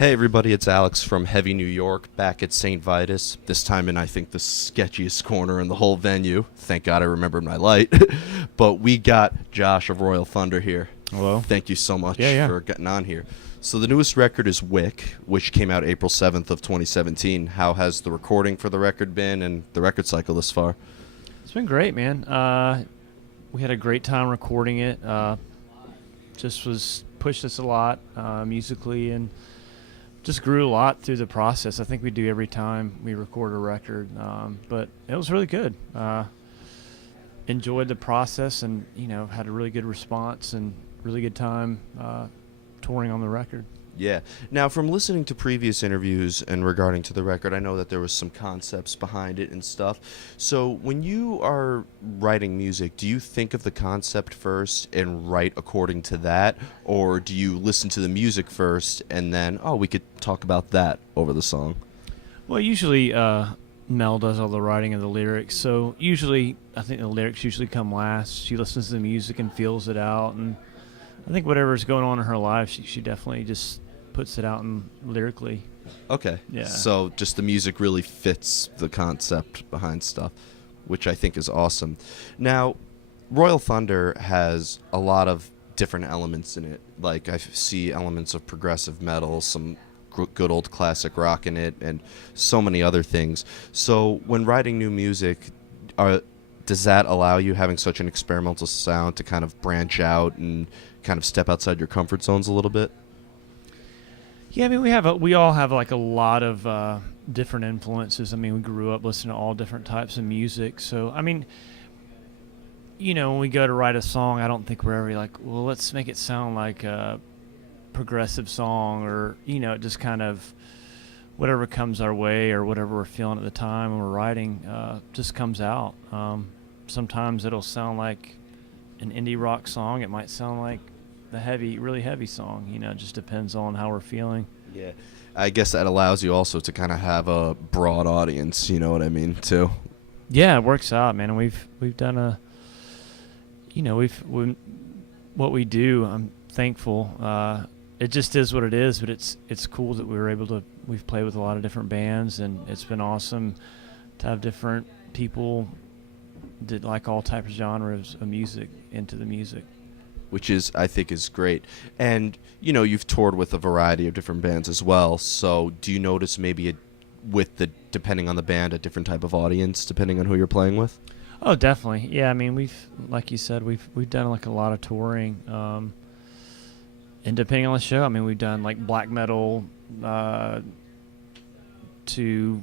Hey everybody, it's Alex from Heavy New York, back at St. Vitus, this time in I think the sketchiest corner in the whole venue. Thank God I remembered my light. But we got Josh of Royal Thunder here. Hello. Thank you so much Yeah. for getting on here. So the newest record is Wick, which came out April 7th of 2017. How has the recording for the record been and the record cycle thus far? It's been great, man. We had a great time recording it. Just was pushed us a lot musically and just grew a lot through the process. I think we do every time we record a record, but it was really good. Enjoyed the process and, had a really good response and really good time touring on the record. Yeah. Now, from listening to previous interviews and regarding to the record, I know that there was some concepts behind it and stuff. So when you are writing music, do you think of the concept first and write according to that? Or do you listen to the music first and then, we could talk about that over the song? Well, usually Mel does all the writing of the lyrics. So usually, I think the lyrics usually come last. She listens to the music and feels it out. And I think whatever's going on in her life, she definitely just puts it out lyrically. Okay. Yeah. So just the music really fits the concept behind stuff, which I think is awesome. Now, Royal Thunder has a lot of different elements in it. Like I see elements of progressive metal, some good old classic rock in it, and so many other things. So when writing new music, does that allow you, having such an experimental sound, to kind of branch out and kind of step outside your comfort zones a little bit? Yeah, I mean, we all have like a lot of different influences. I mean, we grew up listening to all different types of music. So, I mean, when we go to write a song, I don't think we're ever like, well, let's make it sound like a progressive song, or, just kind of whatever comes our way or whatever we're feeling at the time when we're writing just comes out. Sometimes it'll sound like an indie rock song. It might sound like the really heavy song. It just depends on how we're feeling. Yeah, I guess that allows you also to kind of have a broad audience. You know what I mean, too. Yeah, it works out, man. We've done what we do. I'm thankful. It just is what it is, but it's cool that we were able to. We've played with a lot of different bands, and it's been awesome to have different people that like all types of genres of music into the music. Which I think is great. And, you've toured with a variety of different bands as well. So do you notice maybe depending on the band, a different type of audience, depending on who you're playing with? Oh, definitely. Yeah, I mean, like you said, we've done like a lot of touring. And depending on the show, I mean, we've done like black metal to,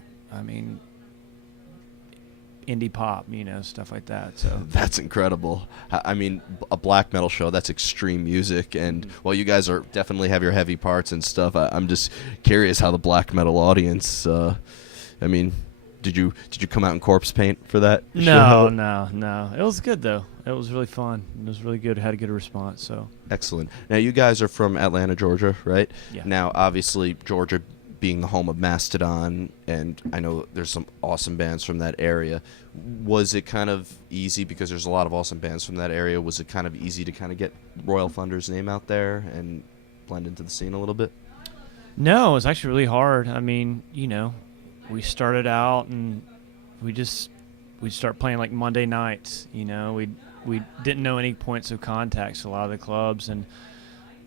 indie pop, stuff like that. So That's incredible. I mean, a black metal show, that's extreme music. And while you guys definitely have your heavy parts and stuff, I'm just curious how the black metal audience, did you come out in corpse paint for that show? No. It was good, though. It was really fun. It was really good. Had a good response. So Excellent. Now, you guys are from Atlanta, Georgia, right? Yeah. Now, obviously, Georgia being the home of Mastodon, and I know there's some awesome bands from that area. Was it kind of easy, because there's a lot of awesome bands from that area, was it kind of easy to kind of get Royal Thunder's name out there and blend into the scene a little bit? No, it was actually really hard. I mean, we started out and we'd start playing like Monday nights. We didn't know any points of contact to a lot of the clubs, and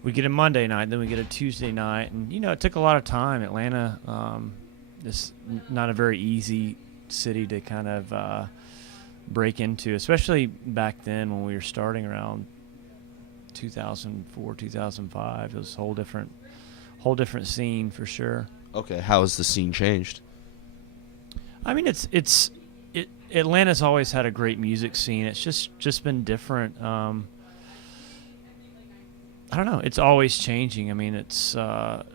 we get a Monday night, then we get a Tuesday night, and it took a lot of time. Atlanta is not a very easy city to kind of break into, especially back then when we were starting around 2004, 2005. It was a whole different scene for sure. Okay, how has the scene changed? I mean, Atlanta's always had a great music scene. It's just been different. I don't know. It's always changing. I mean, but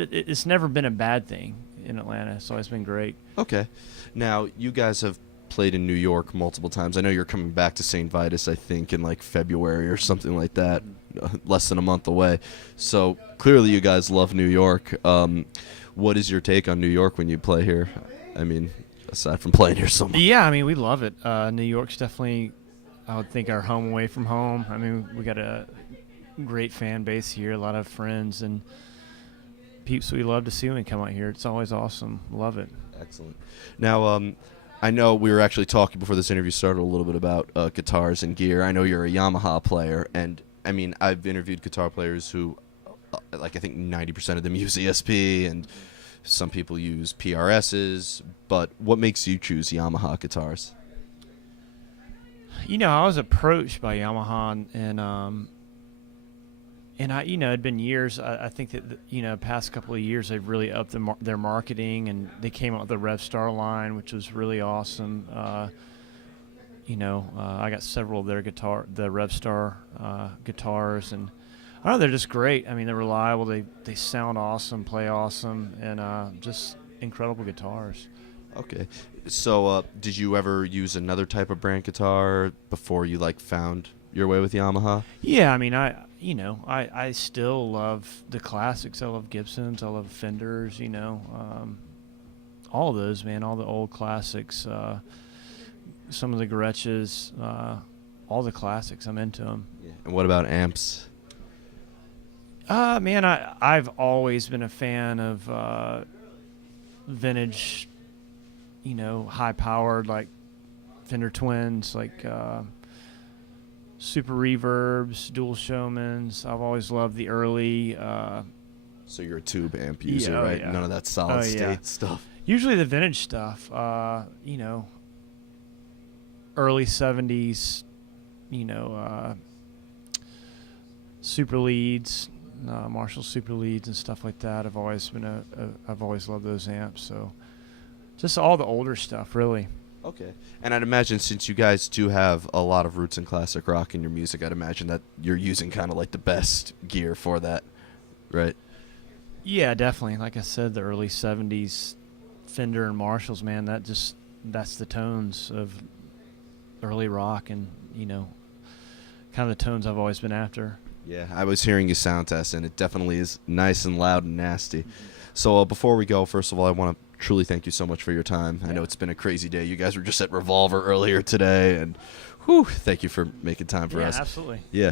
it's never been a bad thing in Atlanta. It's always been great. Okay. Now, you guys have played in New York multiple times. I know you're coming back to St. Vitus, I think, in like February or something like that, less than a month away. So clearly you guys love New York. What is your take on New York when you play here? I mean, aside from playing here so much. Yeah, I mean, we love it. New York's definitely, I would think, our home away from home. I mean, we got a great fan base here, a lot of friends, and peeps we love to see when we come out here. It's always awesome. Love it. Excellent. Now, I know we were actually talking before this interview started a little bit about guitars and gear. I know you're a Yamaha player, and I mean, I've interviewed guitar players who, like, I think 90% of them use ESP, and some people use PRSs. But what makes you choose Yamaha guitars? You know, I was approached by Yamaha, and I, you know, it'd been years. I think that, you know, past couple of years, they've really upped their marketing, and they came out with the RevStar line, which was really awesome. You know, I got several of the RevStar guitars, and I don't know, they're just great. I mean, they're reliable. They sound awesome, play awesome, and just incredible guitars. Okay. So, did you ever use another type of brand guitar before you found your way with Yamaha? Yeah, I mean, I still love the classics. I love Gibsons. I love Fenders. You know, all of those, man. All the old classics. Some of the Gretches. All the classics. I'm into them. Yeah. And what about amps? Man, I've always been a fan of vintage. You know, high-powered, like Fender Twins, like Super Reverbs, Dual Showmans. I've always loved the early. So you're a tube amp user, right? Yeah. None of that solid state stuff. Usually the vintage stuff. You know, early '70s. You know, Super Leads, Marshall Super Leads, and stuff like that. I've always loved those amps. So. Just all the older stuff, really. Okay. And I'd imagine, since you guys do have a lot of roots in classic rock in your music, I'd imagine that you're using kind of like the best gear for that, right? Yeah, definitely. Like I said, the early '70s Fender and Marshalls, man, that's the tones of early rock, and, you know, kind of the tones I've always been after. Yeah, I was hearing you sound test, and it definitely is nice and loud and nasty. So before we go, first of all, I want to truly thank you so much for your time. I know it's been a crazy day. You guys were just at Revolver earlier today, and thank you for making time for us. Yeah, absolutely. Yeah.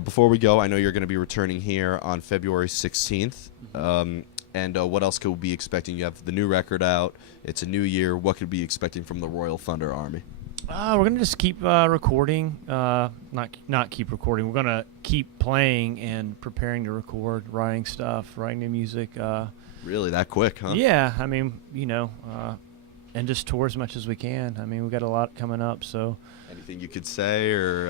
Before we go, I know you're going to be returning here on February 16th. And what else could we be expecting? You have the new record out. It's a new year. What could we be expecting from the Royal Thunder Army? We're gonna just keep recording. Not keep recording. We're gonna keep playing and preparing to record, writing stuff, writing new music. Really, that quick, huh? Yeah, I mean, you know, and just tour as much as we can. I mean, we've got a lot coming up, so. Anything you could say, or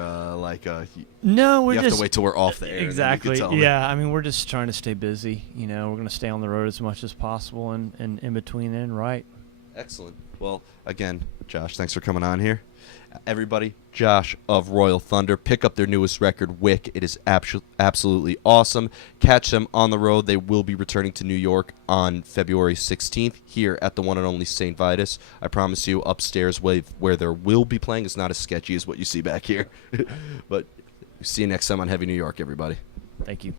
no, we're you just have to wait till we're off the air. Exactly. And then you can tell me. Yeah, I mean, we're just trying to stay busy. You know, we're gonna stay on the road as much as possible, and in between then, right. Excellent. Well, again, Josh, thanks for coming on here. Everybody, Josh of Royal Thunder. Pick up their newest record, Wick. It is absolutely awesome. Catch them on the road. They will be returning to New York on February 16th here at the one and only St. Vitus. I promise you, upstairs where there will be playing is not as sketchy as what you see back here. But see you next time on Heavy New York, everybody. Thank you.